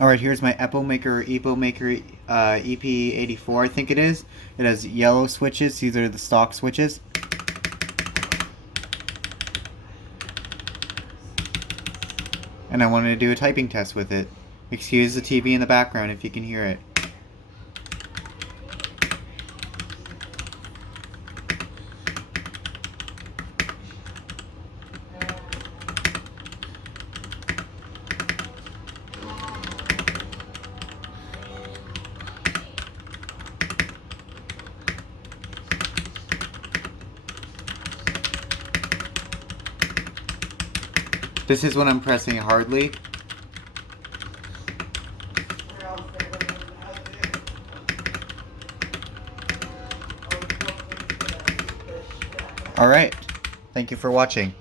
Alright, here's my epomaker ep84, I think it is. It has yellow switches. These are the stock switches. And I wanted to do a typing test with it. Excuse the TV in the background if you can hear it. This is when I'm pressing hardly. Alright, thank you for watching.